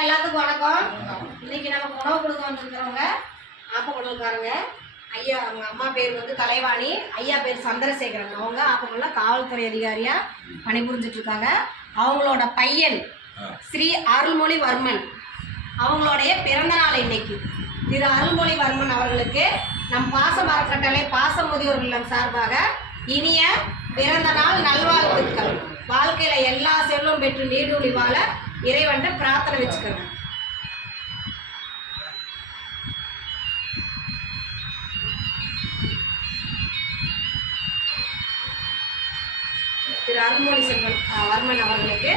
எல்லாத்துக்கும் வணக்கம். இன்னைக்கு நமக்கு உணவு கொடுக்க வந்திருக்கிறவங்க ஆப்பக்குடல்காரங்க. ஐயா அவங்க அம்மா பேர் வந்து கலைவாணி, ஐயா பேர் சந்திரசேகரன். அவங்க ஆப்பக்குடல்ல காவல்துறை அதிகாரியா பணிபுரிஞ்சிட்டு இருக்காங்க. அவங்களோட பையன் ஸ்ரீ அருள்மொழிவர்மன் அவங்களுடைய பிறந்த நாள் இன்னைக்கு. திரு அருள்மொழிவர்மன் அவர்களுக்கு நம் பாச அறக்கட்டளை பாச முதியோர் இல்லம் சார்பாக இனிய பிறந்த நாள் நல்வாழ்த்துக்கள். வாழ்க்கையில எல்லா செல்வம் பெற்று நீடூழி வாழ இறைவன்ட்ட பிரார்த்தனை வச்சுக்கணும். திரு அருள்மொழி வர்மன் அவர்களுக்கு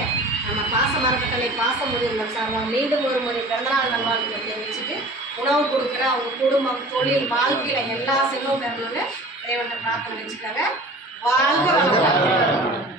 நம்ம பாச அறக்கட்டளை பாச முதியோர் சார்பாக மீண்டும் ஒரு முறை பிறந்தநாள் நல்வாழ்த்துக்களை தெரிவிச்சுட்டு உணவு கொடுக்குற அவங்க குடும்பம் தொழில் வாழ்க்கையில எல்லா செல்வம் பெறணும்னு இறைவன்ட்ட பிரார்த்தனை வச்சுக்காங்க. வாழ்க வளமுடன்.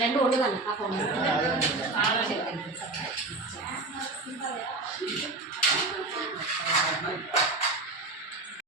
ரெண்டு ஒன்று தானே பார்ப்போம்.